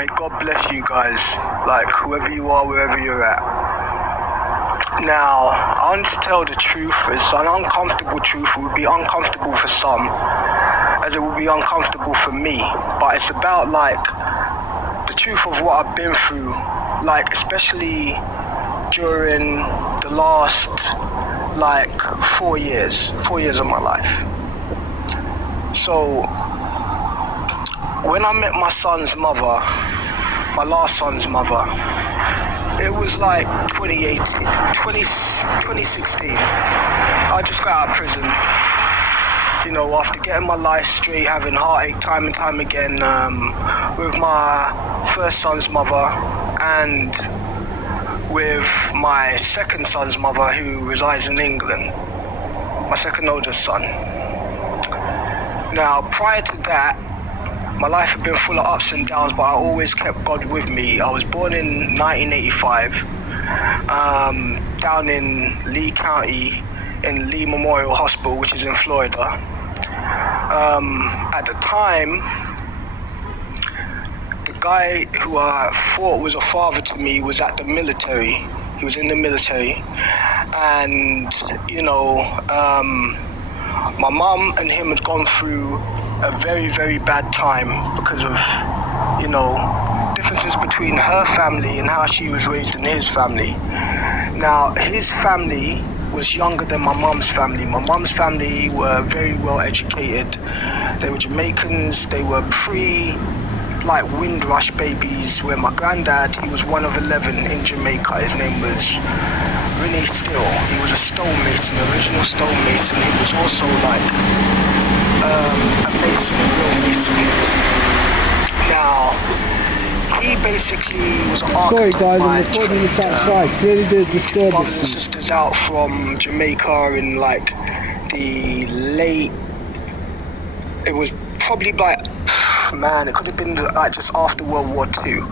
May God bless you guys, like whoever you are, wherever you're at. Now, I want to tell the truth. It's an uncomfortable truth. It would be uncomfortable for some, as it would be uncomfortable for me. But it's about like the truth of what I've been through, like especially during the last like 4 years of my life. So when I met my son's mother, my last son's mother, it was like 2016. I just got out of prison, you know, after getting my life straight, having heartache time and time again with my first son's mother and with my second son's mother, who resides in England, my second oldest son. Now, prior to that, my life had been full of ups and downs, but I always kept God with me. I was born in 1985, down in Lee County, in Lee Memorial Hospital, which is in Florida. At the time, the guy who I thought was a father to me was at the military. He was in the military, and you know, my mum and him had gone through a very, very bad time because of, you know, differences between her family and how she was raised in his family. Now, his family was younger than my mum's family. My mum's family were very well educated. They were Jamaicans. They were like Windrush babies, where my granddad, he was one of 11 in Jamaica. His name was Rennie Still. He was a stonemason, original stonemason. He was also like a mason, a real mason. Now, he basically was an architect. Sorry guys, I'm recording this outside. Clearly there's disturbances. Brothers and sisters out from Jamaica in like the late, it was probably like, man, it could have been like just after World War II.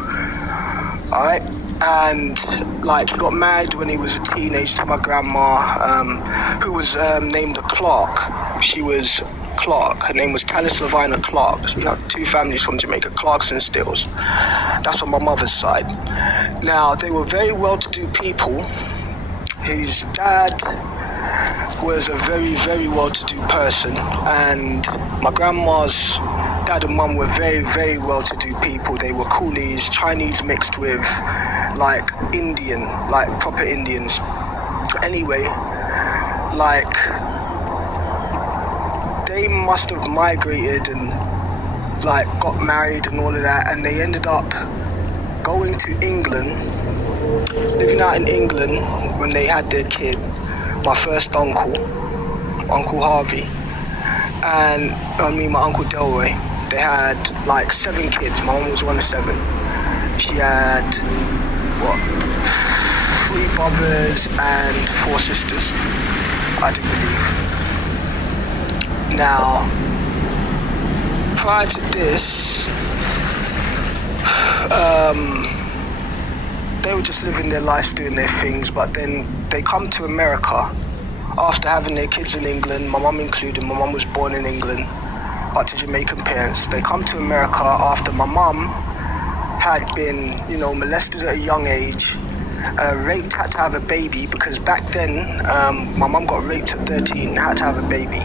Alright? And like he got married when he was a teenager to my grandma, who was named a Clark. She was Clark. Her name was Talis Lavina Clark. You know, two families from Jamaica, Clarks and Stills. That's on my mother's side. Now, they were very well-to-do people. His dad was a very, very well-to-do person, and my grandma's dad and mum were very, very well-to-do people. They were coolies, Chinese mixed with like Indian, like proper Indians. Anyway, like they must have migrated and like got married and all of that, and they ended up going to England, living out in England when they had their kid, my first uncle, Uncle Harvey, and my Uncle Delroy. They had like 7 kids. My mum was one of 7. She had 3 brothers and 4 sisters, I do believe. Now, prior to this, they were just living their lives, doing their things, but then they come to America after having their kids in England, my mum included. My mum was born in England, but to Jamaican parents. They come to America after my mum had been, you know, molested at a young age, raped, had to have a baby, because back then, my mum got raped at 13, had to have a baby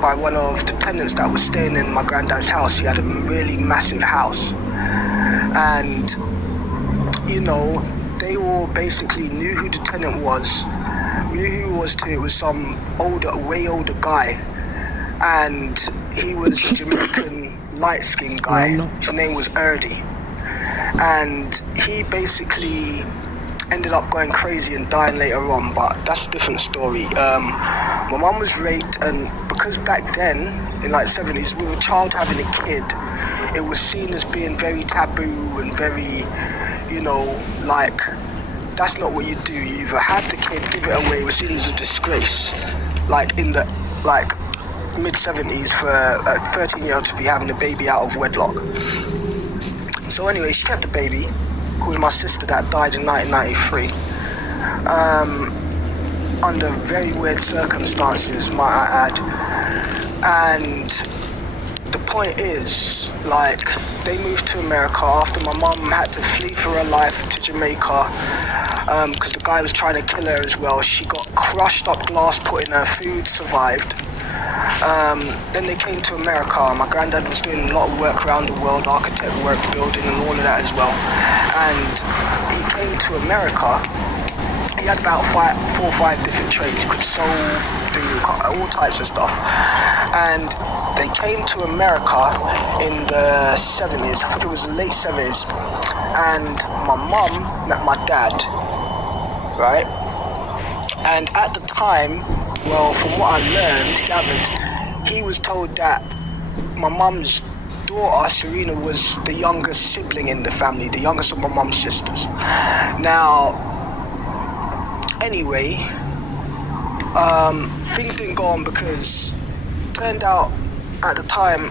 by one of the tenants that was staying in my granddad's house. He had a really massive house. And, you know, they all basically knew who the tenant was, knew who he was too. It was some older, way older guy. And he was a Jamaican light-skinned guy. His name was Erdy. And he basically ended up going crazy and dying later on, but that's a different story. My mum was raped, and because back then, in like 70s, with a child having a kid, it was seen as being very taboo and very, you know, like, that's not what you do. You either have the kid, give it away. It was seen as a disgrace, like in the, like, mid-70s for a 13-year-old to be having a baby out of wedlock. So anyway, she kept the baby, who was my sister that died in 1993, under very weird circumstances, might I add. And the point is, like, they moved to America after my mum had to flee for her life to Jamaica because the guy was trying to kill her as well. She got crushed up glass put in her food, survived. Then they came to America. My granddad was doing a lot of work around the world, architect work, building and all of that as well. And he came to America. He had about 4 or 5 different trades. He could sew, do all types of stuff. And they came to America in the 70s. I think it was the late 70s. And my mum met my dad, right? And at the time, well, from what I gathered, he was told that my mum's daughter, Serena, was the youngest sibling in the family, the youngest of my mum's sisters. Now, anyway, things didn't go on because it turned out at the time,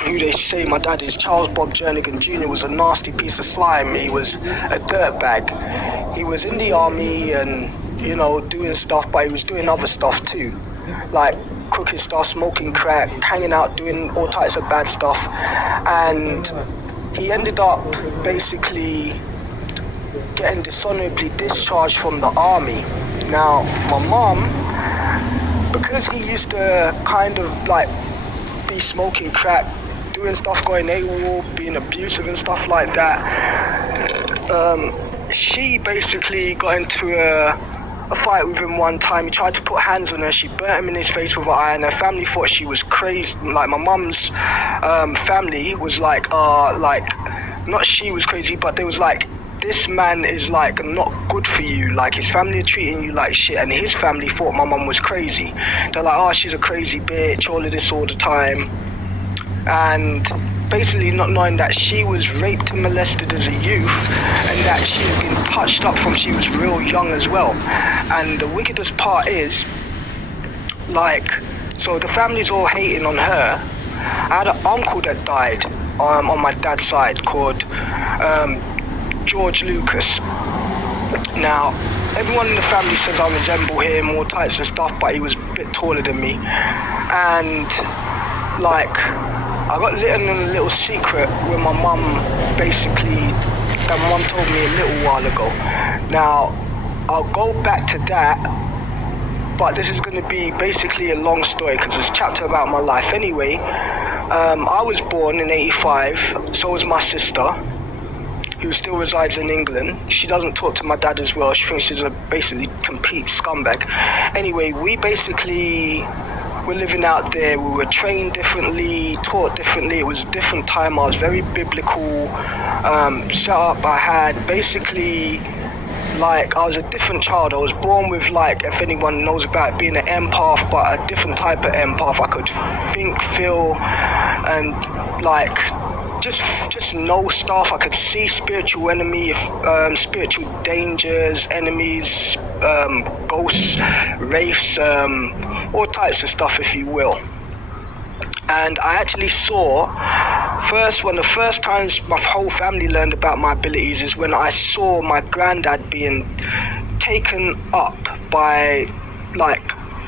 who they say my dad is, Charles Bob Jernigan Jr., was a nasty piece of slime. He was a dirtbag. He was in the army and, you know, doing stuff, but he was doing other stuff too, like cooking stuff, smoking crack, hanging out, doing all types of bad stuff. And he ended up basically getting dishonorably discharged from the army. Now, my mom, because he used to kind of like be smoking crack, doing stuff, going AWOL, being abusive and stuff like that, she basically got into a fight with him one time. He tried to put hands on her. She burnt him in his face with an iron. Her family thought she was crazy. Like, my mum's family was like, not she was crazy, but they was like, this man is like not good for you, like his family are treating you like shit, and his family thought my mum was crazy. They're like, oh, she's a crazy bitch, all of this all the time. And basically not knowing that she was raped and molested as a youth, and that she had been touched up from she was real young as well. And the wickedest part is, like, so the family's all hating on her. I had an uncle that died on my dad's side called George Lucas. Now, everyone in the family says I resemble him, all types of stuff, but he was a bit taller than me. And, like, I got let in a little secret with my mum, basically, that my mum told me a little while ago. Now, I'll go back to that, but this is going to be basically a long story because it's a chapter about my life. Anyway, I was born in 85, so was my sister, who still resides in England. She doesn't talk to my dad as well. She thinks she's a basically complete scumbag. Anyway, we basically were living out there. We were trained differently, taught differently. It was a different time. I was very biblical setup. I had basically, like, I was a different child. I was born with, like, if anyone knows about it, being an empath, but a different type of empath. I could think, feel, and like just know stuff. I could see spiritual enemy, spiritual dangers, enemies, ghosts, wraiths, all types of stuff, if you will. And I actually saw, one of the first times my whole family learned about my abilities is when I saw my granddad being taken up by, like,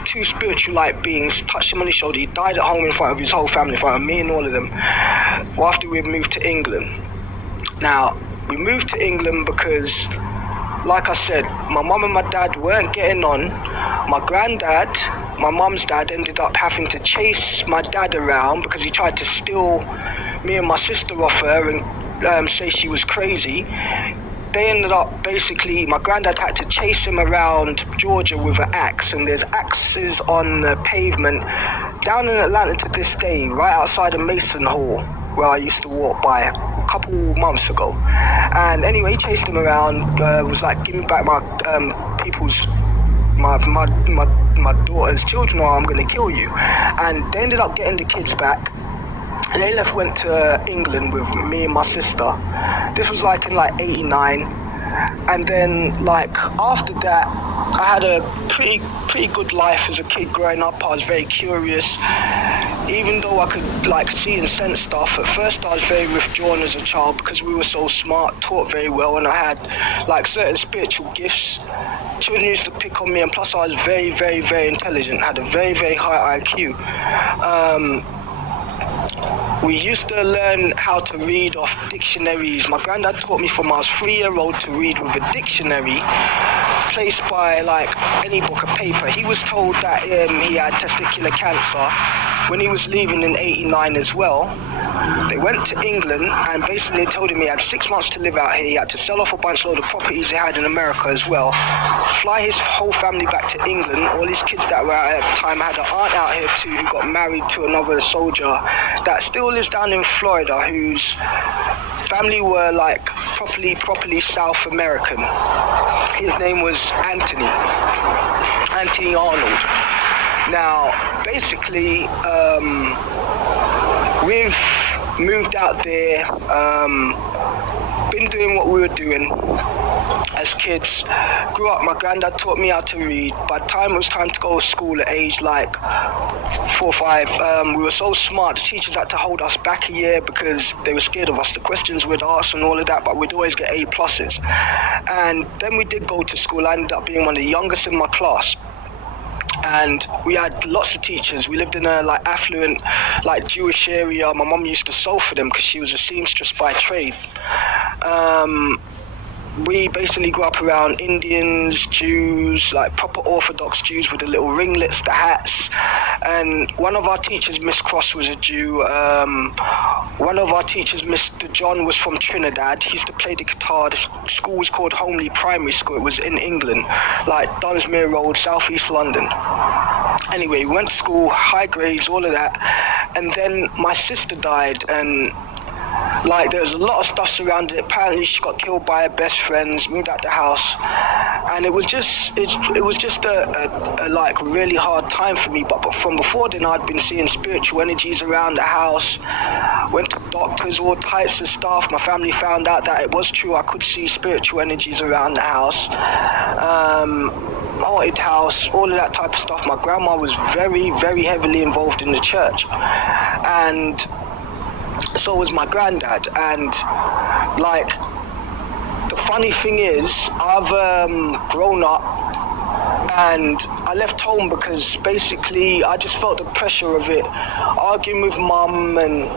2 spiritual light beings, touched him on his shoulder. He died at home in front of his whole family, in front of me and all of them, after we moved to England. Now, we moved to England because, like I said, my mum and my dad weren't getting on. My granddad, my mum's dad, ended up having to chase my dad around because he tried to steal me and my sister off her and say she was crazy. They ended up, basically, my granddad had to chase him around Georgia with an axe, and there's axes on the pavement down in Atlanta to this day, right outside of Mason Hall, where I used to walk by a couple months ago. And anyway, he chased him around, was like, give me back my my daughter's children or I'm gonna kill you. And they ended up getting the kids back. And they went to England with me and my sister. This was like in like 89. And then, like, after that, I had a pretty good life as a kid growing up. I was very curious. Even though I could, like, see and sense stuff, at first I was very withdrawn as a child because we were so smart, taught very well, and I had, like, certain spiritual gifts. Children used to pick on me, and plus I was very, very, very intelligent, had a very, very high IQ. we used to learn how to read off dictionaries. My granddad taught me from I was 3-year-old to read with a dictionary placed by like any book of paper. He was told that he had testicular cancer when he was leaving in '89 as well. They went to England and basically told him he had 6 months to live out here. He had to sell off a bunch load of properties he had in America as well, fly his whole family back to England. All his kids that were out at the time, had an aunt out here too who got married to another soldier that still lives down in Florida, whose family were like properly South American. His name was Anthony Arnold. Now, basically, we've moved out there, been doing what we were doing as kids. Grew up, my granddad taught me how to read. By the time it was time to go to school at age like 4 or 5, we were so smart, the teachers had to hold us back a year because they were scared of us, the questions we'd ask and all of that, but we'd always get A+. And then we did go to school. I ended up being one of the youngest in my class. And we had lots of teachers. We lived in a like affluent, like Jewish area. My mum used to sew for them because she was a seamstress by trade. We basically grew up around Indians, Jews, like proper Orthodox Jews with the little ringlets, the hats. And one of our teachers, Miss Cross, was a Jew. One of our teachers, Mr. John, was from Trinidad. He used to play the guitar. The school was called Homely Primary School. It was in England, like Dunsmuir Road, South East London. Anyway, we went to school, high grades, all of that. And then my sister died, and like there was a lot of stuff surrounding it. Apparently she got killed by her best friends, moved out the house, and it was just a like really hard time for me. But from before then I'd been seeing spiritual energies around the house, went to doctors, all types of stuff. My family found out that it was true. I could see spiritual energies around the house, haunted house, all of that type of stuff. My grandma was very heavily involved in the church, and so was my granddad. And like the funny thing is, I've grown up and I left home because basically I just felt the pressure of it, arguing with mum and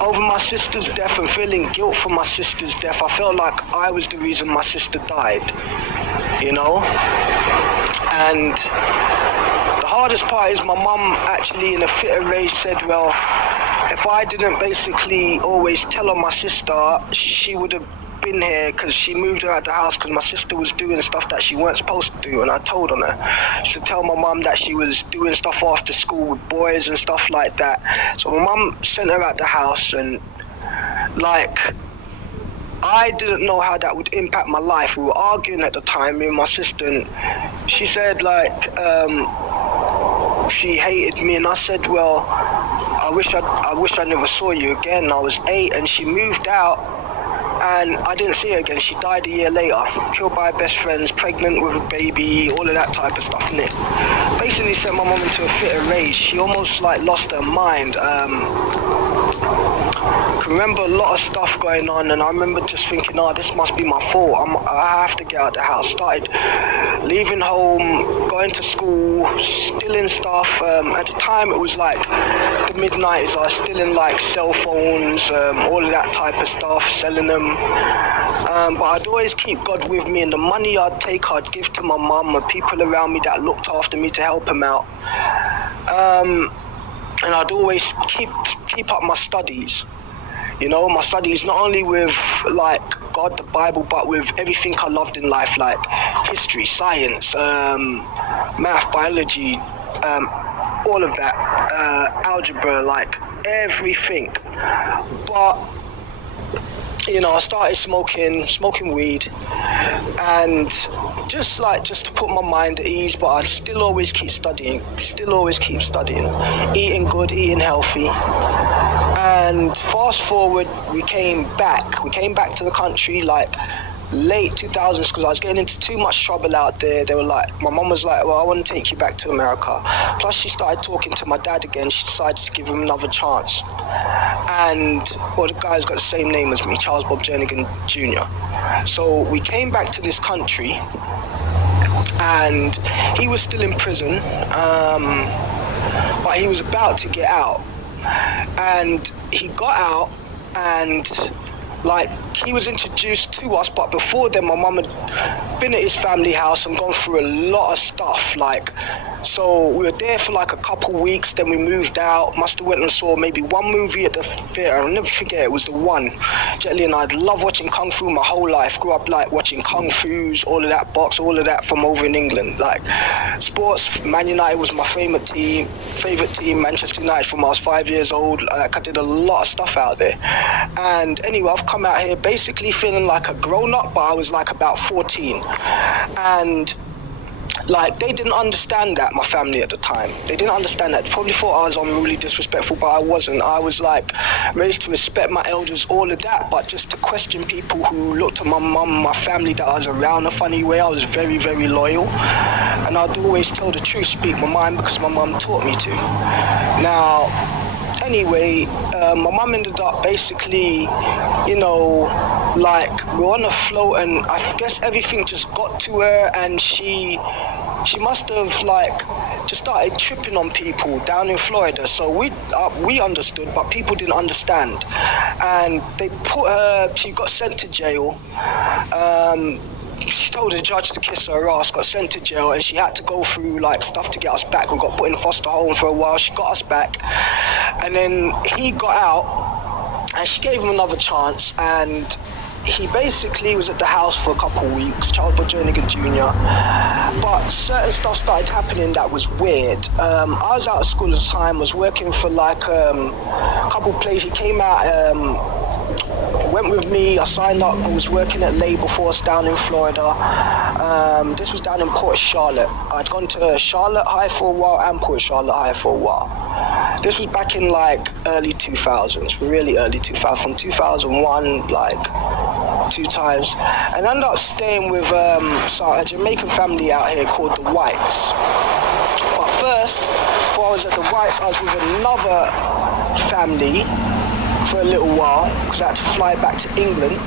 over my sister's death and feeling guilt for my sister's death. I felt like I was the reason my sister died, you know. And the hardest part is my mum actually in a fit of rage said, well, if I didn't basically always tell her my sister, she would have been here, because she moved her out the house because my sister was doing stuff that she weren't supposed to do, and I told on her. She to tell my mum that she was doing stuff after school with boys and stuff like that. So my mum sent her out the house, and like I didn't know how that would impact my life. We were arguing at the time, me and my sister, and she said like she hated me, and I said, well, I wish I never saw you again. I was 8 and she moved out and I didn't see her again. She died a year later, killed by her best friends, pregnant with a baby, all of that type of stuff, and it basically sent my mum into a fit of rage. She almost like lost her mind. Can remember a lot of stuff going on, and I remember just thinking, oh, this must be my fault. I have to get out of the house. Started leaving home, going to school, stealing stuff. At the time it was like the mid-90s. I was stealing like cell phones, all of that type of stuff, selling them. But I'd always keep God with me, and the money I'd take I'd give to my mum and people around me that looked after me to help them out. And I'd always keep up my studies. You know, my studies not only with like God, the Bible, but with everything I loved in life, like history, science, math, biology, all of that, algebra, like everything. But you know, I started smoking weed, and just to put my mind at ease, but I'd still always keep studying, eating good, eating healthy. And fast forward, we came back to the country like late 2000s, because I was getting into too much trouble out there. They were like, my mum was like, well, I want to take you back to America. Plus she started talking to my dad again. She decided to give him another chance. And well, the guy's got the same name as me, Charles Bob Jernigan Jr. So we came back to this country, and he was still in prison, but he was about to get out. and he got out, and like he was introduced to us, but before then my mum had been at his family house and gone through a lot of stuff. Like, so we were there for like a couple weeks, then we moved out. Must have went and saw maybe one movie at the theatre. I'll never forget, it was The One. Jet Li and I'd love watching Kung Fu my whole life. Grew up like watching Kung Fu's, all of that, box, all of that from over in England. Like sports, Man United was my favourite team, Manchester United from when I was 5 years old. Like I did a lot of stuff out there. And anyway, I've come out here basically feeling like a grown-up, but I was like about 14. And like they didn't understand that, my family at the time. They didn't understand that. They probably thought I was unruly, disrespectful, but I wasn't. I was like raised to respect my elders, all of that, but just to question people who looked at my mum, my family that I was around a funny way. I was very, very loyal, and I'd always tell the truth, speak my mind, because my mum taught me to. Now, anyway, my mum ended up basically, you know, like we're on a float, and I guess everything just got to her, and she must have like just started tripping on people down in Florida. So we understood, but people didn't understand, and they put her. She got sent to jail. She told the judge to kiss her ass, got sent to jail, and she had to go through like stuff to get us back. We got put in foster home for a while. She got us back, and then he got out, and she gave him another chance, and he basically was at the house for a couple of weeks, childhood Jernigan Jr. But certain stuff started happening that was weird. I was out of school at the time, was working for like a couple of places. He came out, went with me, I signed up, I was working at Labour Force down in Florida. This was down in Port Charlotte. I'd gone to Charlotte High for a while and Port Charlotte High for a while. This was back in like early 2000s, really early 2000, from 2001, like 2 times. And I ended up staying with a Jamaican family out here called the Whites. But first, before I was at the Whites, I was with another family for a little while, because I had to fly back to England,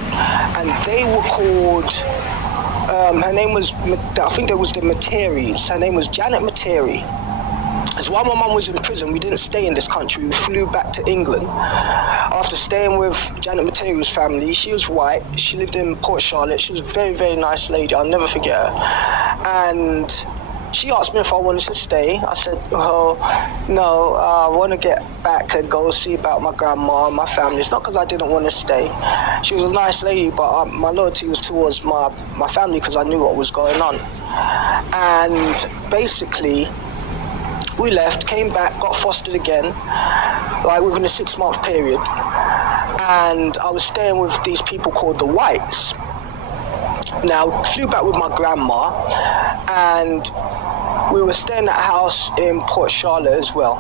and they were called, her name was, I think it was the Materies. Her name was Janet Materi. As while my mum was in prison, we didn't stay in this country. We flew back to England after staying with Janet Material's family. She was white. She lived in Port Charlotte. She was a very, very nice lady. I'll never forget her. And she asked me if I wanted to stay. I said, oh, no, I want to get back and go see about my grandma and my family. It's not because I didn't want to stay. She was a nice lady, but my loyalty was towards my family, because I knew what was going on. And basically, we left, came back, got fostered again, like within a 6-month period. And I was staying with these people called the Whites. Now, flew back with my grandma, and we were staying at a house in Port Charlotte as well.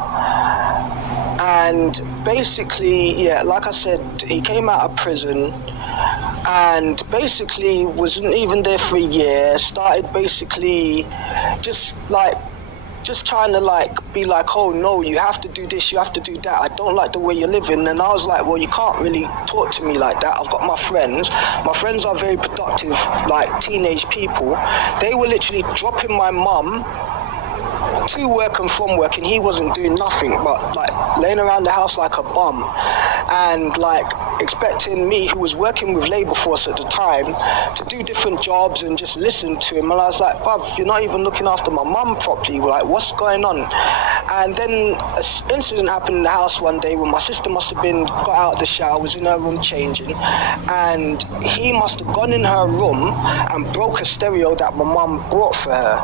And basically, yeah, like I said, he came out of prison, and basically wasn't even there for a year. Started basically just trying to like be like, oh no, you have to do this, you have to do that, I don't like the way you're living. And I was like, well, you can't really talk to me like that. I've got my friends are very productive, like teenage people. They were literally dropping my mum to work and from work, and he wasn't doing nothing but like laying around the house like a bum, and like expecting me, who was working with Labour Force at the time, to do different jobs and just listen to him. And I was like, bruv, you're not even looking after my mum properly. We're like, what's going on? And then an incident happened in the house one day when my sister must have got out of the shower, was in her room changing, and he must have gone in her room and broke a stereo that my mum brought for her.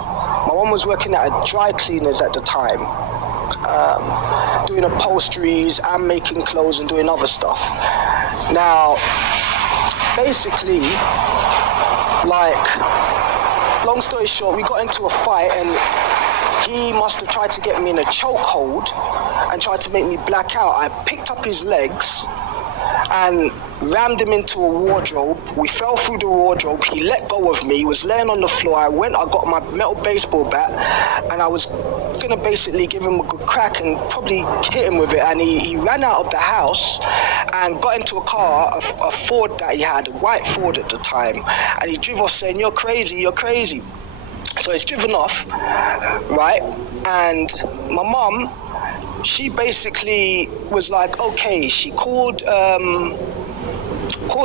My mum was working at a dry cleaners at the time, doing upholsteries and making clothes and doing other stuff. Now, basically, like, long story short, we got into a fight, and he must have tried to get me in a chokehold and tried to make me black out. I picked up his legs and rammed him into a wardrobe. We fell through the wardrobe. He let go of me. He was laying on the floor. I got my metal baseball bat, and I was gonna basically give him a good crack and probably hit him with it. And he ran out of the house and got into a car, a Ford that he had, a white Ford at the time. And he drove off saying, "You're crazy, you're crazy." So he's driven off, right? And my mum she basically was like, okay, she called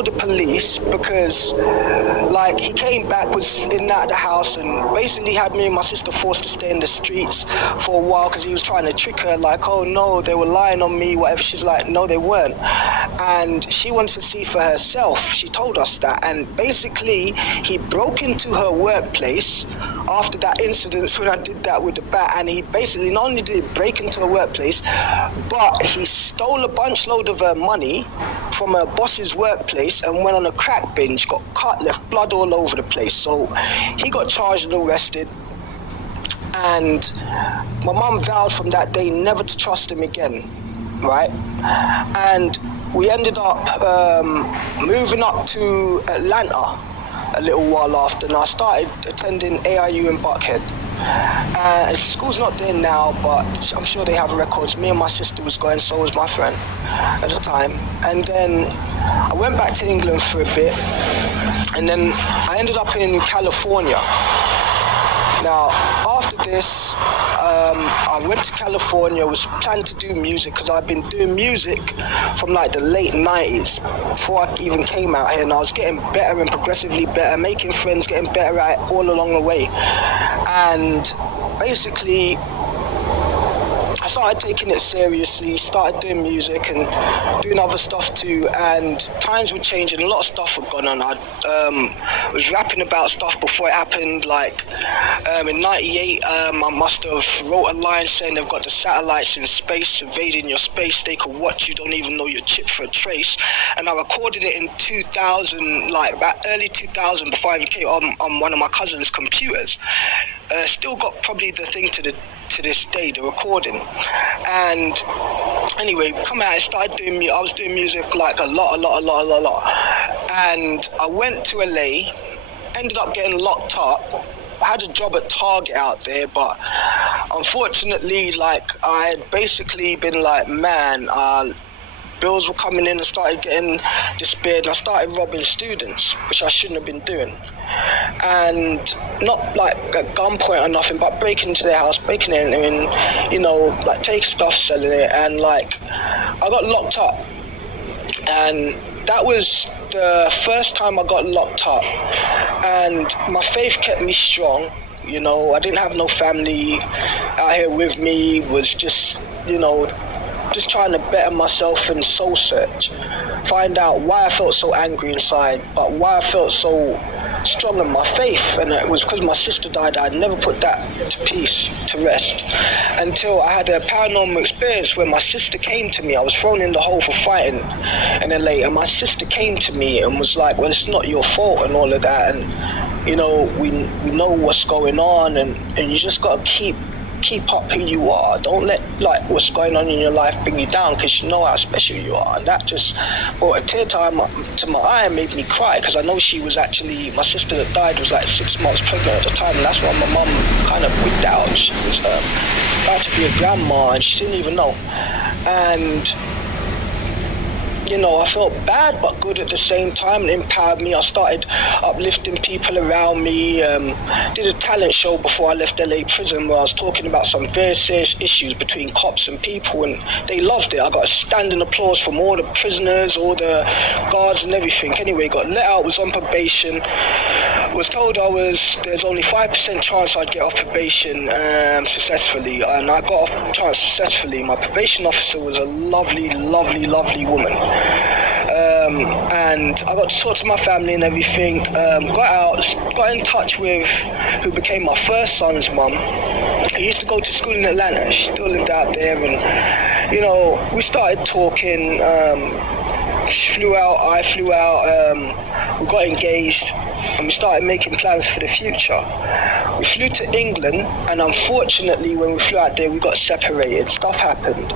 the police because like he came back, was in and out of the house, and basically had me and my sister forced to stay in the streets for a while because he was trying to trick her, like, oh no, they were lying on me, whatever. She's like, no, they weren't. And she wanted to see for herself. She told us that. And basically he broke into her workplace after that incident when I did that with the bat, and he basically not only did he break into her workplace, but he stole a bunch load of her money from her boss's workplace and went on a crack binge, got cut, left blood all over the place. So he got charged and arrested, and my mum vowed from that day never to trust him again, right? And we ended up moving up to Atlanta a little while after, and I started attending AIU in Buckhead. School's not there now, but I'm sure they have records. Me and my sister was going, so was my friend at the time. And then I went back to England for a bit, and then I ended up in California. Now, after this, I went to California, was planning to do music because I've been doing music from like the late 90s, before I even came out here, and I was getting better and progressively better, making friends, getting better at it all along the way. And basically, I started taking it seriously, started doing music and doing other stuff too, and times were changing, a lot of stuff had gone on. I was rapping about stuff before it happened, like in 98, I must have wrote a line saying they've got the satellites in space, invading your space, they could watch you, don't even know your chip for a trace. And I recorded it in 2000, like about early 2000, before I even came on one of my cousin's computers. Still got probably the thing to this day, the recording. And anyway, come out, I was doing music like a lot. And I went to LA, ended up getting locked up. I had a job at Target out there, but unfortunately, like, I had basically been like, man, bills were coming in and started getting despaired, and I started robbing students, which I shouldn't have been doing. And not like at gunpoint or nothing, but breaking into their house, breaking in, you know, like take stuff, selling it, and like I got locked up. And that was the first time I got locked up, and my faith kept me strong. You know, I didn't have no family out here with me, was just, you know, just trying to better myself and soul search, find out why I felt so angry inside, but why I felt so strong in my faith. And it was because my sister died. I'd never put that to peace, to rest, until I had a paranormal experience where my sister came to me. I was thrown in the hole for fighting in LA, and my sister came to me and was like, well, it's not your fault and all of that, and you know, we know what's going on, and you just gotta keep up who you are. Don't let like what's going on in your life bring you down, because you know how special you are. And that just brought a tear to my eye and made me cry, because I know she was actually, my sister that died was like 6 months pregnant at the time, and that's why my mum kind of wigged out. She was about to be a grandma and she didn't even know. And you know, I felt bad but good at the same time. It empowered me. I started uplifting people around me. Did a talent show before I left LA prison where I was talking about some very serious issues between cops and people, and they loved it. I got a standing applause from all the prisoners, all the guards and everything. Anyway, got let out, was on probation. Was told there's only 5% chance I'd get off probation successfully, and I got off chance successfully. My probation officer was a lovely woman. And I got to talk to my family and everything, got in touch with who became my first son's mum. He used to go to school in Atlanta. She still lived out there, and you know, we started talking. She flew out, I flew out, we got engaged, and we started making plans for the future. We flew to England, and unfortunately when we flew out there we got separated. Stuff happened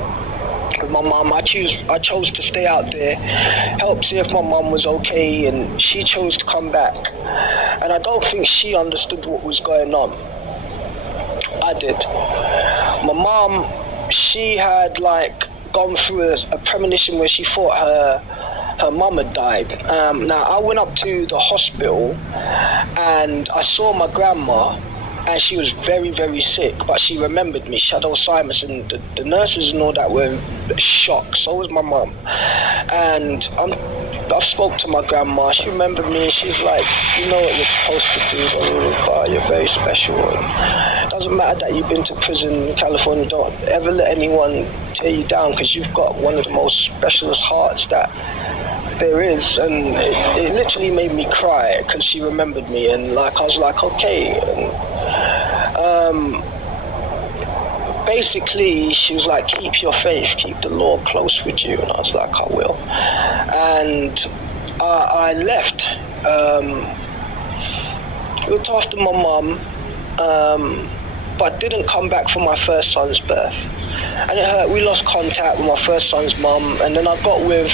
with my mum. I chose to stay out there, help see if my mum was okay, and she chose to come back. And I don't think she understood what was going on. I did. My mum, she had like gone through a premonition where she thought her mum had died. Now I went up to the hospital and I saw my grandma, and she was very, very sick, but she remembered me. She had Alzheimer's, and the nurses and all that were in shock. So was my mum. And I've spoke to my grandma. She remembered me, and she's like, you know what you're supposed to do, but you're very special. And it doesn't matter that you've been to prison in California. Don't ever let anyone tear you down, because you've got one of the most specialist hearts that there is. And it literally made me cry, because she remembered me, and like I was like, okay. And basically she was like, keep your faith, keep the Lord close with you. And I was like, I will. And I left. Looked after my mum, but didn't come back for my first son's birth. And it hurt. We lost contact with my first son's mum, and then I got with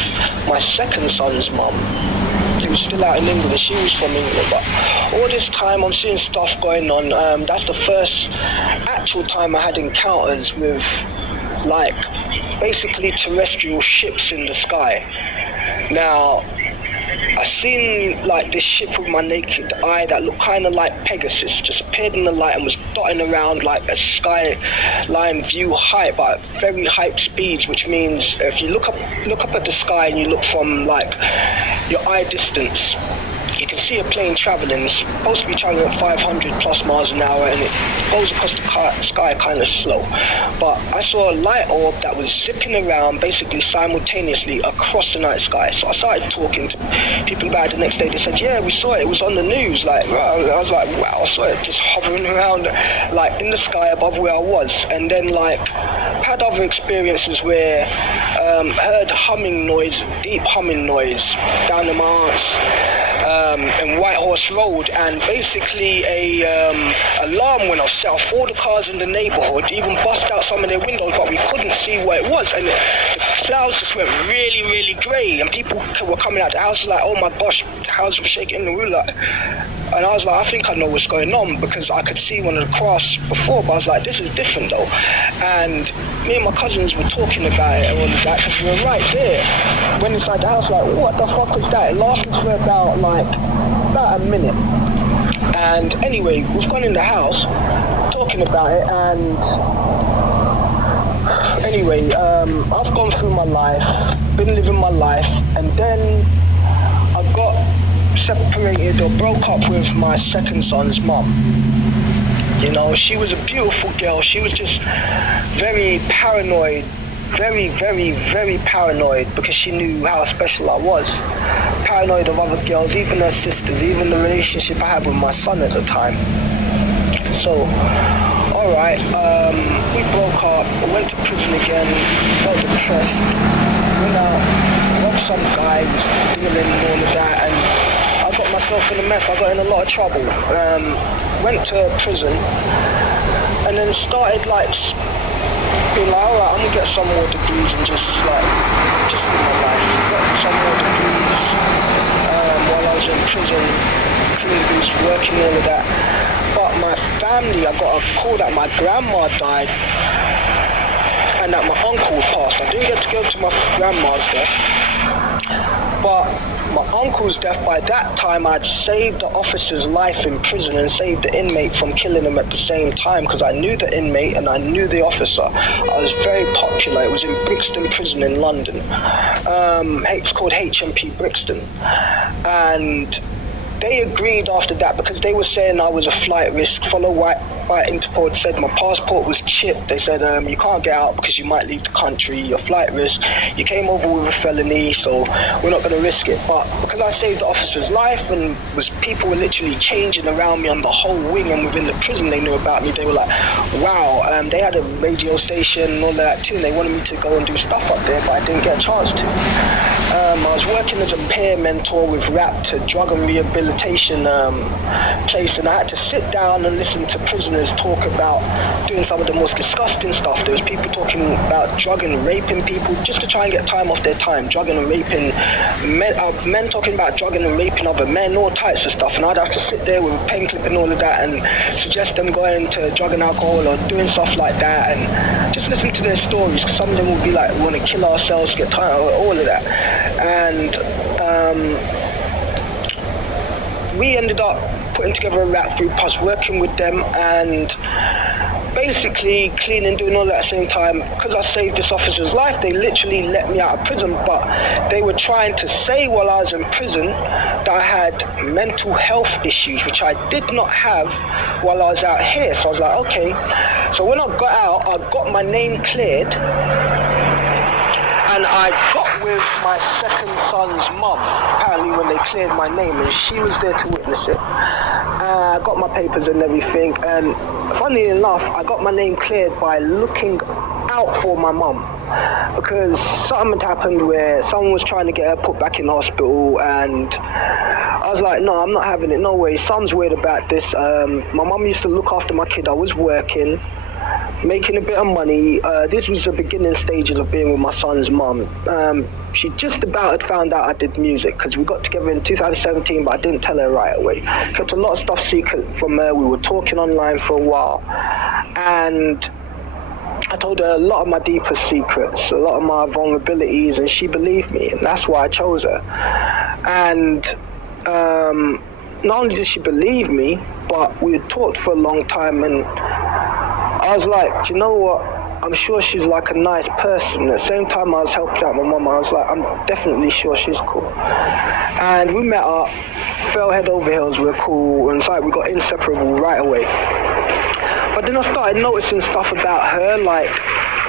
my second son's mum. He was still out in England, and she was from England. But all this time I'm seeing stuff going on. That's the first actual time I had encounters with, like, basically terrestrial ships in the sky. Now, I seen like this ship with my naked eye that looked kind of like Pegasus, just appeared in the light and was dotting around like a skyline view height, but at very high speeds, which means if you look up at the sky and you look from like your eye distance, you can see a plane traveling. It's supposed to be traveling at 500 plus miles an hour, and it goes across the sky kind of slow. But I saw a light orb that was zipping around basically simultaneously across the night sky. So I started talking to people about it the next day. They said, yeah, we saw it. It was on the news. Like, I was like, wow, I saw it just hovering around like in the sky above where I was. And then like had other experiences where heard humming noise, deep humming noise down in my aunt's in White Horse Road, and basically a alarm went off, set off all the cars in the neighborhood, even bust out some of their windows, but we couldn't see what it was, and the clouds just went really, really grey, and people were coming out the house like, oh my gosh, the house was shaking, and we were like, and I was like, I think I know what's going on, because I could see one of the crafts before, but I was like, this is different though. And me and my cousins were talking about it and all of that, because we were right there. Went inside the house like, what the fuck was that? It lasted for about a minute. And anyway, we've gone in the house, talking about it, and anyway, I've gone through my life, been living my life, and then I got separated or broke up with my second son's mum. You know, she was a beautiful girl. She was just very paranoid, very, very, very paranoid, because she knew how special I was. Paranoid of other girls, even her sisters, even the relationship I had with my son at the time. So, alright, we broke up, went to prison again, felt depressed, went out, robbed some guy, was dealing and all of that, and I got myself in a mess. I got in a lot of trouble. Went to prison, and then started like being like, alright, I'm gonna get some more degrees and just live my life. Got some more degrees while I was in prison, cleaning, working, all of that. But my family, I got a call that my grandma died and that my uncle passed. I didn't get to go to my grandma's death, but my uncle's death, by that time I'd saved the officer's life in prison and saved the inmate from killing him at the same time, because I knew the inmate and I knew the officer. I was very popular. It was in Brixton Prison in London. It's called HMP Brixton. And they agreed after that, because they were saying I was a flight risk. Follow White Interpol said my passport was chipped. They said you can't get out because you might leave the country, you're flight risk, you came over with a felony, so we're not going to risk it. But because I saved the officer's life, and people were literally changing around me on the whole wing and within the prison, they knew about me. They were like, wow, they had a radio station and all that too, and they wanted me to go and do stuff up there, but I didn't get a chance to. I was working as a peer mentor with RAP, to drug and rehabilitation place, and I had to sit down and listen to prisoners talk about doing some of the most disgusting stuff. There was people talking about drugging and raping people just to try and get time off their time, drugging and raping men talking about drugging and raping other men, all types of stuff, and I'd have to sit there with a pen clip and all of that and suggest them going to drug and alcohol or doing stuff like that, and just listen to their stories, because some of them would be like, we want to kill ourselves, get time, all of that. And we ended up putting together a rap group. I was working with them and basically cleaning, doing all that at the same time. Because I saved this officer's life, they literally let me out of prison, but they were trying to say while I was in prison that I had mental health issues, which I did not have while I was out here. So I was like, okay. So when I got out, I got my name cleared, and I got with my second son's mum, apparently, when they cleared my name, and she was there to witness it. I got my papers and everything, and funny enough, I got my name cleared by looking out for my mum, because something had happened where someone was trying to get her put back in hospital, and I was like, no, I'm not having it, no way, something's weird about this. My mum used to look after my kid. I was working, making a bit of money. This was the beginning stages of being with my son's mum. She just about had found out I did music, because we got together in 2017, but I didn't tell her right away. Kept a lot of stuff secret from her. We were talking online for a while, and I told her a lot of my deepest secrets, a lot of my vulnerabilities, and she believed me, and that's why I chose her. And not only did she believe me, but we had talked for a long time, and I was like, do you know what? I'm sure she's like a nice person. At the same time I was helping out my mum, I was like, I'm definitely sure she's cool. And we met up, fell head over heels, we're cool, and it's like we got inseparable right away. But then I started noticing stuff about her, like,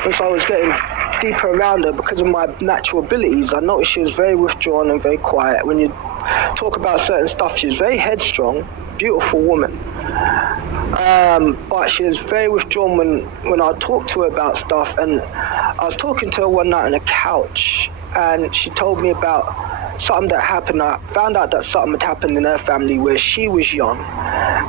once I was getting deeper around her because of my natural abilities, I noticed she was very withdrawn and very quiet. When you talk about certain stuff, she was very headstrong, beautiful woman. But she was very withdrawn when I talked to her about stuff, and I was talking to her one night on a couch, and she told me about something that happened. I found out that something had happened in her family where she was young,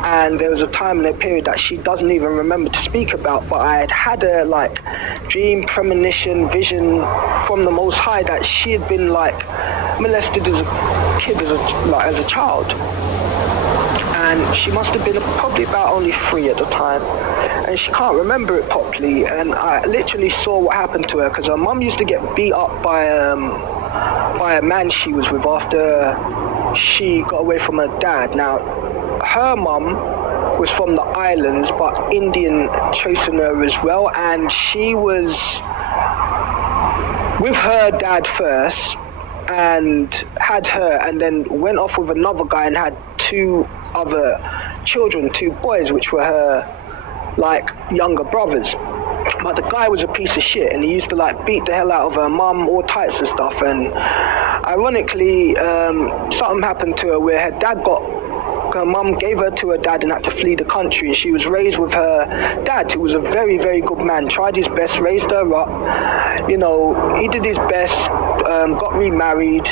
and there was a time in a period that she doesn't even remember to speak about, but I had a like dream, premonition, vision from the Most High that she had been like molested as a kid, as a child. And she must have been probably about only 3 at the time, and she can't remember it properly. And I literally saw what happened to her, because her mum used to get beat up by a man she was with after she got away from her dad. Now, her mum was from the islands, but Indian tracing her as well, and she was with her dad first and had her, and then went off with another guy and had 2 other children, 2 boys, which were her like younger brothers. But the guy was a piece of shit, and he used to like beat the hell out of her mum, all types of stuff. And ironically, something happened to her where her mum gave her to her dad and had to flee the country, and she was raised with her dad, who was a very, very good man, tried his best, raised her up, you know, he did his best, got remarried,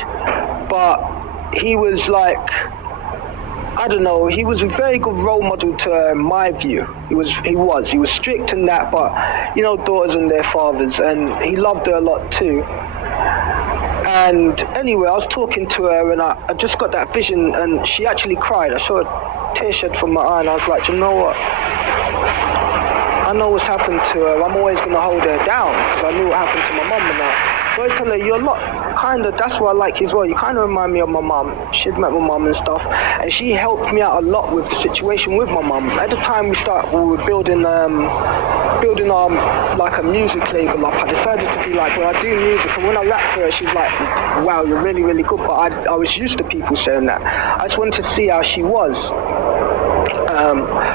but he was like, I don't know, he was a very good role model to her in my view. He was strict in that, but you know, daughters and their fathers, and he loved her a lot too. And anyway, I was talking to her, and I just got that vision, and she actually cried. I saw a tear shed from my eye, and I was like, you know what? I know what's happened to her. I'm always going to hold her down, because I knew what happened to my mum. And I always tell her, you're a lot, kind of, that's what I like you as well. You kind of remind me of my mum. She'd met my mum and stuff, and she helped me out a lot with the situation with my mum. At the time we were building our like a music label up. I decided to be like, well, I do music, and when I rap for her, she's like, wow, you're really, really good. But I was used to people saying that. I just wanted to see how she was.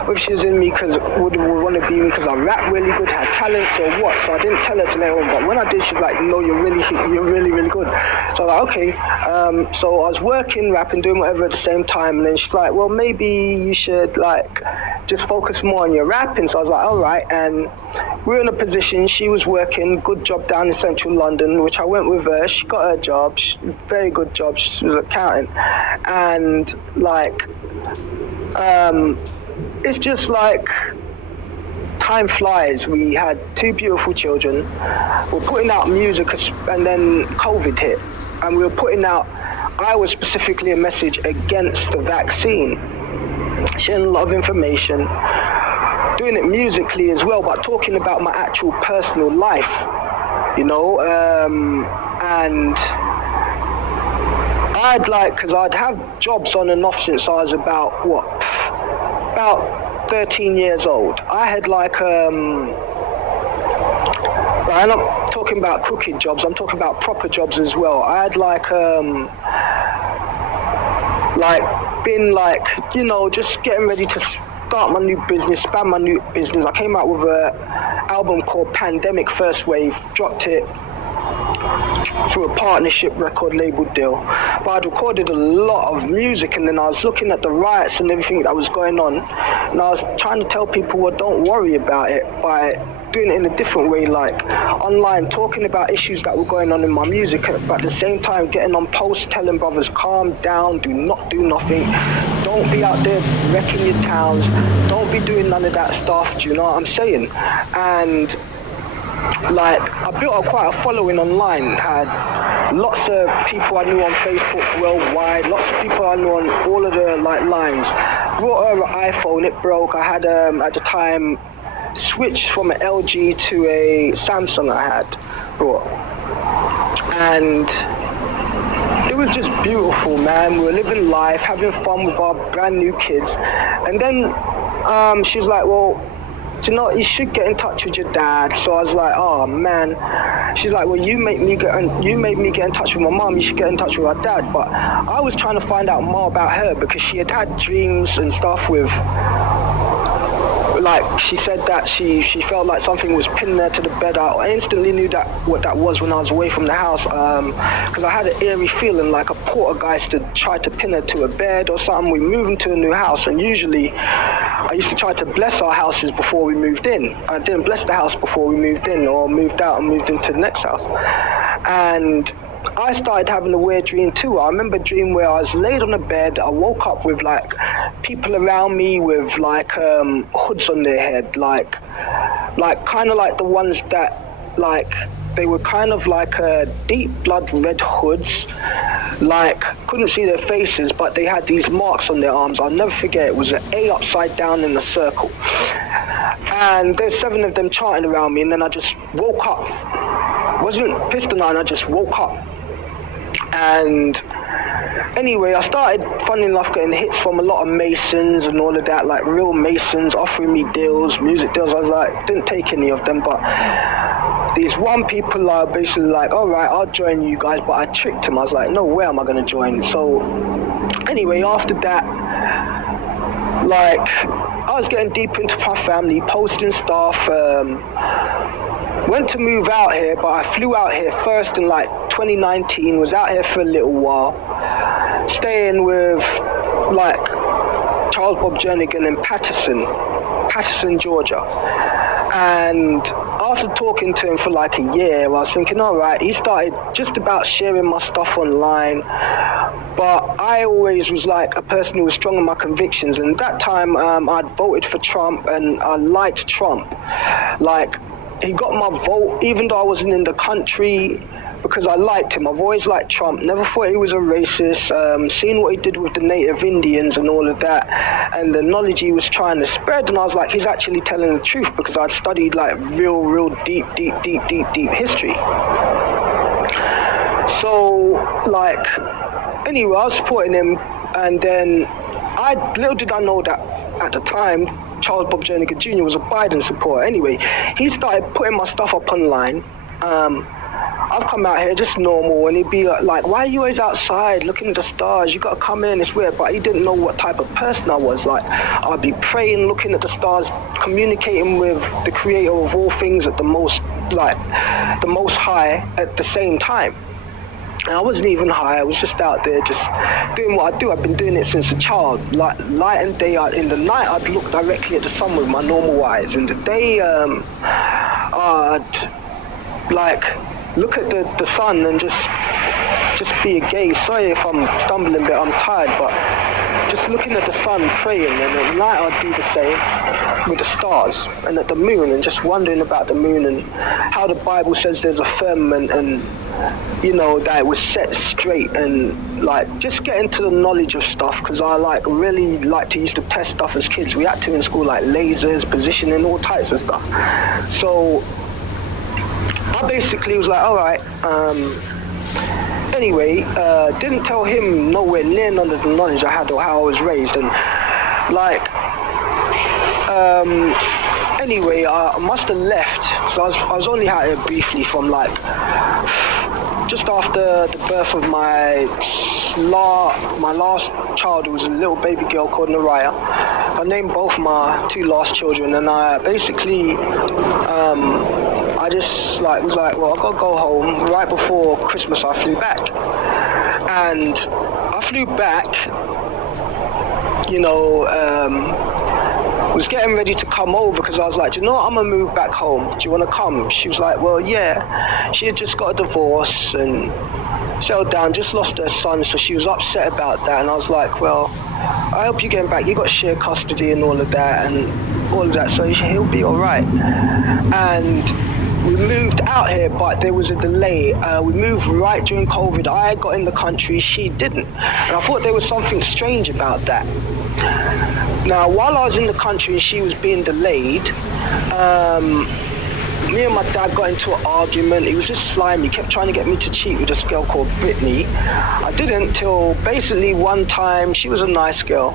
Whether she was in me because would want to be me because I rap really good, had talents or what. So I didn't tell her to later on, but when I did, she was like, no, you're really, really good. So I was like, okay. So I was working, rapping, doing whatever at the same time, and then she's like, well, maybe you should like just focus more on your rapping. So I was like, all right. And we were in a position, she was working, good job down in central London, which I went with her. She got her job, very good job. She was an accountant, and like, it's just like time flies. We had 2 beautiful children. We're putting out music, and then COVID hit, and we were putting out, I was specifically a message against the vaccine, sharing a lot of information, doing it musically as well, but talking about my actual personal life, you know, and because I'd have jobs on and off since I was about 13 years old. I had I'm not talking about crooked jobs, I'm talking about proper jobs as well. I had been just getting ready to start my new business, span my new business. I came out with an album called Pandemic First Wave, dropped it through a partnership record label deal. But I'd recorded a lot of music, and then I was looking at the riots and everything that was going on, and I was trying to tell people, well, don't worry about it, by doing it in a different way, like online, talking about issues that were going on in my music, but at the same time getting on posts telling brothers, calm down, do not do nothing, don't be out there wrecking your towns, don't be doing none of that stuff, do you know what I'm saying? And I built up quite a following online, had lots of people I knew on Facebook worldwide, lots of people I knew on all of the lines. Brought her an iPhone, it broke. I had at the time switched from an LG to a Samsung I had brought, and it was just beautiful, man. We were living life, having fun with our brand new kids, and then she was like, well, you know, you should get in touch with your dad. So I was like, oh man. She's like, well, you made me get in touch with my mom, you should get in touch with our dad. But I was trying to find out more about her, because she had dreams and stuff with, she said that she felt like something was pinned there to the bed. I instantly knew what that was when I was away from the house, because I had an eerie feeling like a poltergeist had tried to pin her to a bed or something. We moved into a new house, and usually I used to try to bless our houses before we moved in. I didn't bless the house before we moved in, or moved out and moved into the next house. And I started having a weird dream too. I remember a dream where I was laid on a bed. I woke up with people around me with hoods on their head, kind of like the ones that they were kind of deep blood red hoods, couldn't see their faces, but they had these marks on their arms. I'll never forget, it was an A upside down in a circle, and there's 7 of them chanting around me, and then I just woke up. Wasn't pissed or nothing, I just woke up. And anyway, I started, funny enough, getting hits from a lot of Masons and all of that, real Masons offering me deals, music deals. I was like, didn't take any of them, but these one people are basically like, all right, I'll join you guys, but I tricked him. I was like, no way am I going to join. So anyway, after that, I was getting deep into my family, posting stuff, went to move out here, but I flew out here first in 2019, was out here for a little while, staying with Charles Bob Jernigan in Patterson, Georgia. And after talking to him for a year, I was thinking, all right, he started just about sharing my stuff online. But I always was a person who was strong in my convictions. And at that time, I'd voted for Trump, and I liked Trump. He got my vote, even though I wasn't in the country, because I liked him. I've always liked Trump, never thought he was a racist, seen what he did with the native Indians and all of that, and the knowledge he was trying to spread, and I was like, he's actually telling the truth, because I'd studied real deep history. So anyway, I was supporting him, and then little did I know that at the time, Charles Bob Jernigan Jr. was a Biden supporter. Anyway, he started putting my stuff up online. I've come out here just normal, and he'd be like, why are you always outside looking at the stars? You got to come in, it's weird. But he didn't know what type of person I was. I'd be praying, looking at the stars, communicating with the creator of all things at the most high at the same time. And I wasn't even high, I was just out there just doing what I do. I've been doing it since a child. Light and day, in the night I'd look directly at the sun with my normal eyes. In the day, I'd look at the sun and just be a gaze. Sorry if I'm stumbling a bit, I'm tired, but just looking at the sun, praying, and at night I'd do the same with the stars and at the moon, and just wondering about the moon and how the Bible says there's a firmament, and that it was set straight, and just get into the knowledge of stuff, because I really like to used to test stuff as kids. We had to in school, lasers, positioning, all types of stuff. So I basically was like, all right, anyway, didn't tell him nowhere near none of the knowledge I had or how I was raised. And like, anyway, I must have left. So I was only out here briefly from like just after the birth of my last child. It was a little baby girl called Naraya. I named both my two last children, and I basically I just was like, well, I gotta go home. Right before Christmas, I flew back, and I flew back. Was getting ready to come over because I was like, do you know what? I'm gonna move back home. Do you want to come? She was like, well, yeah. She had just got a divorce and settled down, just lost her son, so she was upset about that. And I was like, well, I hope you're getting back. You got shared custody and all of that, so he'll be all right. And we moved out here, but there was a delay. We moved right during COVID. I got in the country, she didn't. And I thought there was something strange about that. Now, while I was in the country and she was being delayed, me and my dad got into an argument. He was just slimy. He kept trying to get me to cheat with this girl called Brittany. I didn't till basically one time. She was a nice girl.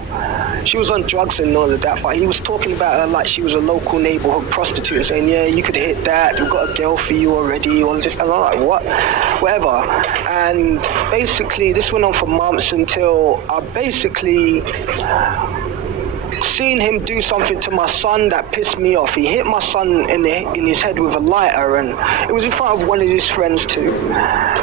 She was on drugs and all of that, but he was talking about her like she was a local neighborhood prostitute and saying, yeah, you could hit that. We've got a girl for you already. All this. And I'm like, what? Whatever. And basically, this went on for months until I basically seen him do something to my son that pissed me off. He hit my son in his head with a lighter, and it was in front of one of his friends too.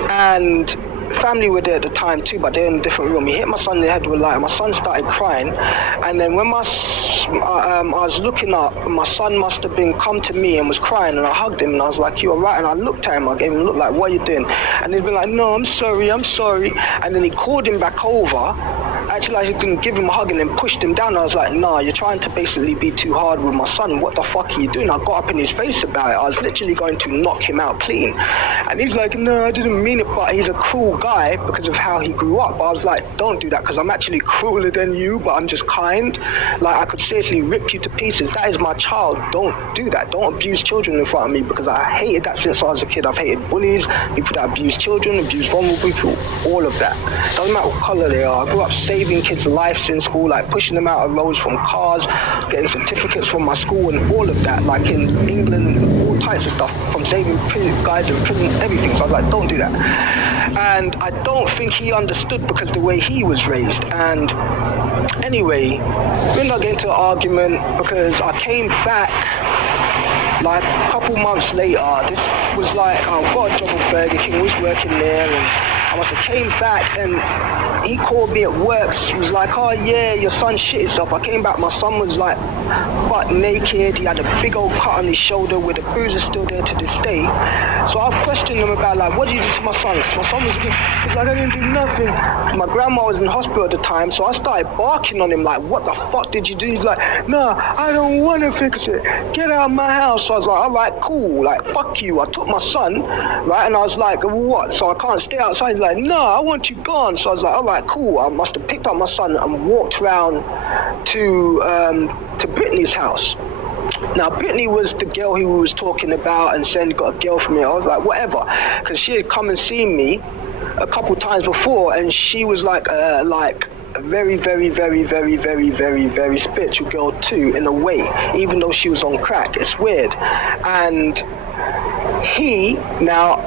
And family were there at the time too, but they're in a different room. He hit my son in the head with a lighter. My son started crying, and then when I was looking up, my son must have been come to me and was crying, and I hugged him and I was like, you alright? And I looked at him, I gave him a look like, what are you doing? And he'd been like, no, I'm sorry. And then he called him back over. Actually, I didn't give him a hug and then pushed him down. I was like, nah, you're trying to basically be too hard with my son. What the fuck are you doing? I got up in his face about it. I was literally going to knock him out clean. And he's like, no, I didn't mean it, but he's a cruel guy because of how he grew up. But I was like, don't do that, because I'm actually crueler than you, but I'm just kind. Like, I could seriously rip you to pieces. That is my child. Don't do that. Don't abuse children in front of me, because I hated that since I was a kid. I've hated bullies, people that abuse children, abuse vulnerable people, all of that. Doesn't matter what color they are. I grew up saving kids' lives in school, like pushing them out of roads from cars, getting certificates from my school and all of that, like in England, all types of stuff, from saving guys in prison, everything. So I was like, don't do that. And I don't think he understood because the way he was raised. And anyway, we ended up getting into an argument because I came back like a couple months later. This was like, I got a job at Burger King, was working there, and I must have came back, and he called me at work. He was like, oh yeah, your son shit himself. I came back, my son was like butt naked. He had a big old cut on his shoulder with the bruises still there to this day. So I've questioned him about like, what did you do to my son? Because my son was like, I didn't do nothing. My grandma was in hospital at the time, so I started barking on him like, what the fuck did you do? He's like, nah, I don't want to fix it. Get out of my house. So I was like, all right, cool. Like, fuck you. I took my son, right? And I was like, what? So I can't stay outside. He's like, no, I want you gone. So I was like, all right, cool. I must have picked up my son and walked round to Brittany's house. Now, Brittany was the girl he was talking about and saying he got a girl for me. I was like, whatever, because she had come and seen me a couple times before, and she was like a very, very, very, very, very, very, very spiritual girl too, in a way, even though she was on crack. It's weird. And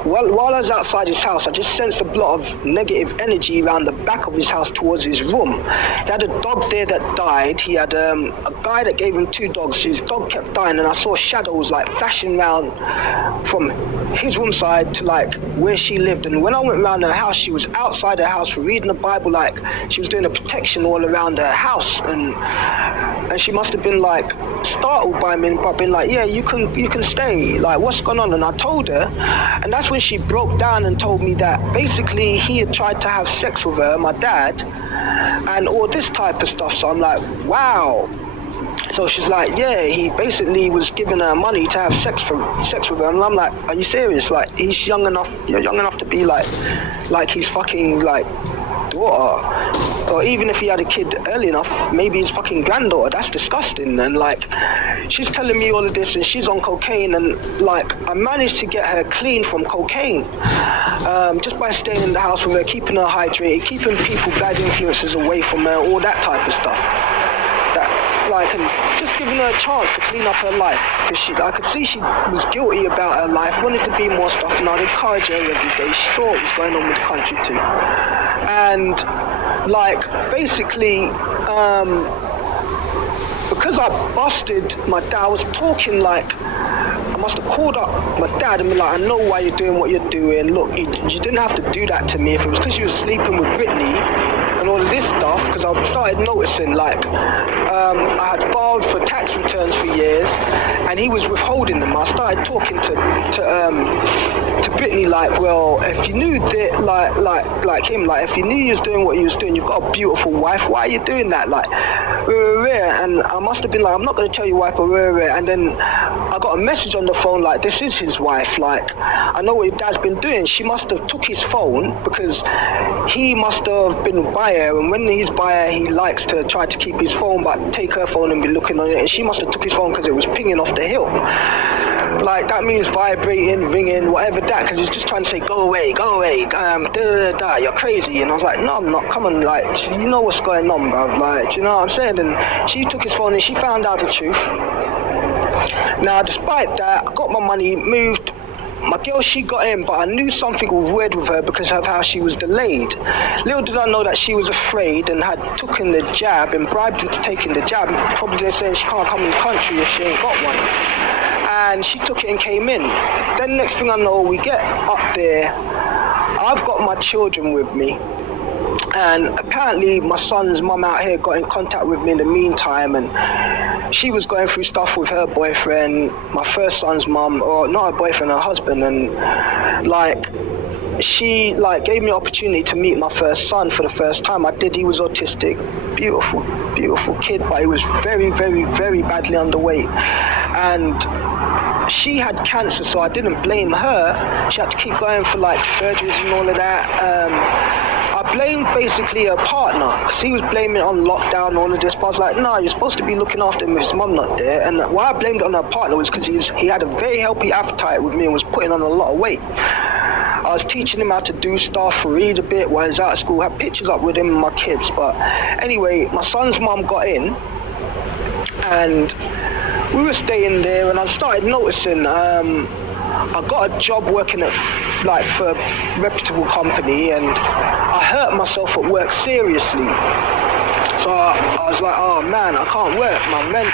while I was outside his house, I just sensed a lot of negative energy around the back of his house towards his room. He had a dog there that died. He had a guy that gave him 2 dogs. His dog kept dying, and I saw shadows like flashing around from his room side to like where she lived. And when I went around her house, she was outside her house reading the Bible, like she was doing a protection all around her house. And she must have been like startled by me, but been like, yeah, you can stay. Like, what's going on? And I told her, and that's when she broke down and told me that basically he had tried to have sex with her, my dad, and all this type of stuff. So I'm like, wow. So she's like, yeah, he basically was giving her money to have sex with her. And I'm like, are you serious? Like, he's young enough, you're young enough to be like his fucking like daughter. or even if he had a kid early enough, maybe his fucking granddaughter. That's disgusting. And like, she's telling me all of this, and she's on cocaine, and like, I managed to get her clean from cocaine just by staying in the house with her, keeping her hydrated, keeping people, bad influences away from her, all that type of stuff. Like, and just giving her a chance to clean up her life, because I could see she was guilty about her life, wanted to be more stuff, and I'd encourage her every day. She saw what was going on with the country too. And like, basically, because I busted my dad, I was talking like, I must have called up my dad and been like, I know why you're doing what you're doing. Look, you didn't have to do that to me. If it was because you were sleeping with Brittany and all of this stuff, because I started noticing, like, I had filed for tax returns for years, and he was withholding them. I started talking to Brittany, like, well, if you knew that, like him, like, if you knew you was doing what you was doing, you've got a beautiful wife, why are you doing that? Like, and I must have been like, I'm not going to tell you why, and then I got a message on the phone, like, this is his wife, like, I know what your dad's been doing. She must have took his phone, because he must have been by her, and when he's by her, he likes to try to keep his phone, but take her phone and be looking on it, and she must have took his phone because it was pinging off the hill. Like, that means vibrating, ringing, whatever that, because he's just trying to say, go away, you're crazy. And I was like, no, I'm not, come on, like, you know what's going on, bruv, like, you know what I'm saying? And she took his phone and she found out the truth. Now, despite that, I got my money, moved. My girl, she got in, but I knew something was weird with her because of how she was delayed. Little did I know that she was afraid and had taken the jab and bribed into taking the jab. Probably they're saying she can't come in the country if she ain't got one. And she took it and came in. Then next thing I know, we get up there. I've got my children with me. And apparently my son's mum out here got in contact with me in the meantime, and she was going through stuff with her boyfriend, my first son's mum, or not her boyfriend, her husband, and like, she like gave me an opportunity to meet my first son for the first time. I did. He was autistic, beautiful kid, but he was very, very, very badly underweight, and she had cancer, so I didn't blame her. She had to keep going for like surgeries and all of that. I blamed basically her partner, because he was blaming it on lockdown and all of this, but I was like, no, you're supposed to be looking after him with his mum not there. And why I blamed it on her partner was because he had a very healthy appetite with me and was putting on a lot of weight. I was teaching him how to do stuff, read a bit while he's out of school, had pictures up with him and my kids. But anyway, my son's mum got in, and we were staying there, and I started noticing, I got a job working at for a reputable company, and I hurt myself at work seriously. So I was like, oh man, I can't work. My rent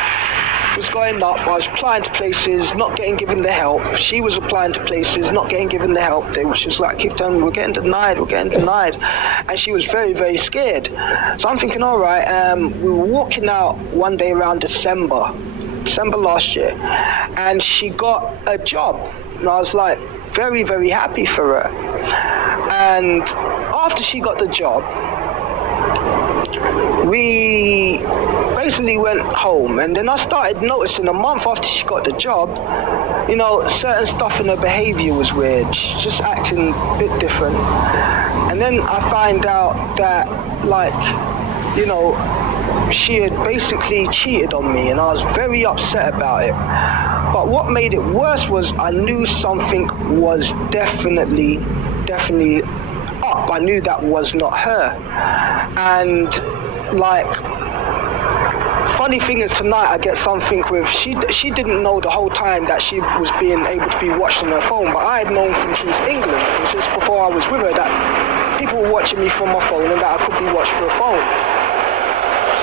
was going up. I was applying to places, not getting given the help. She was applying to places, not getting given the help. They was just like, keep telling me, we're getting denied. And she was very, very scared. So I'm thinking, all right, we were walking out one day around December last year, and she got a job. And I was like, very, very happy for her. And after she got the job, we basically went home, and then I started noticing a month after she got the job, you know, certain stuff in her behavior was weird. She's just acting a bit different. And then I find out that, like, you know, she had basically cheated on me, and I was very upset about it. But what made it worse was I knew something was definitely up. I knew that was not her. And like, funny thing is, tonight I get something with, she didn't know the whole time that she was being able to be watched on her phone, but I had known since England, since before I was with her, that people were watching me from my phone and that I could be watched through a phone.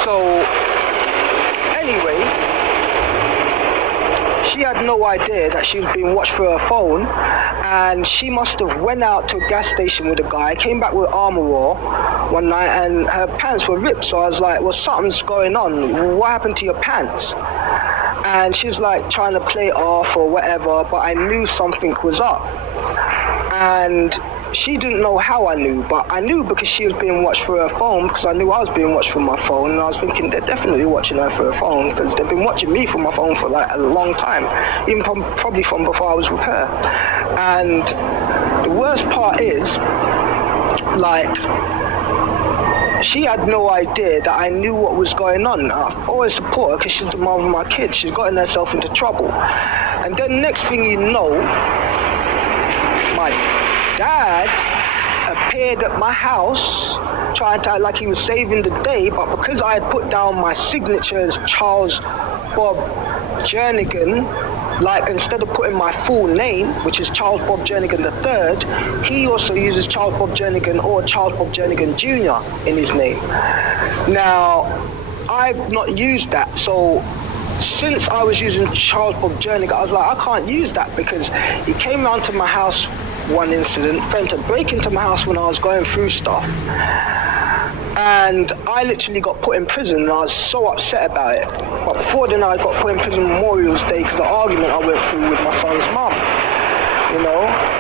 So anyway, she had no idea that she was being watched through her phone, and she must have went out to a gas station with a guy, came back with m.r.n.a one night, and her pants were ripped. So I was like, well, something's going on. What happened to your pants? And she's like trying to play it off or whatever, but I knew something was up. And she didn't know how I knew, but I knew because she was being watched through her phone, because I knew I was being watched through my phone, and I was thinking they're definitely watching her through her phone, because they've been watching me from my phone for like a long time, even probably from before I was with her. And the worst part is, like, she had no idea that I knew what was going on. I always support her because she's the mom of my kids. She's gotten herself into trouble. And then next thing you know, my dad appeared at my house trying to act like he was saving the day, but because I had put down my signature as Charles Bob Jernigan, like instead of putting my full name, which is Charles Bob Jernigan III, he also uses Charles Bob Jernigan or Charles Bob Jernigan Jr. in his name. Now, I've not used that, so since I was using Charles Bob Jernigan, I was like, I can't use that because he came round to my house one incident, threatened to break into my house when I was going through stuff. And I literally got put in prison and I was so upset about it. But before then I got put in prison Memorial's Day because of the argument I went through with my son's mum, you know.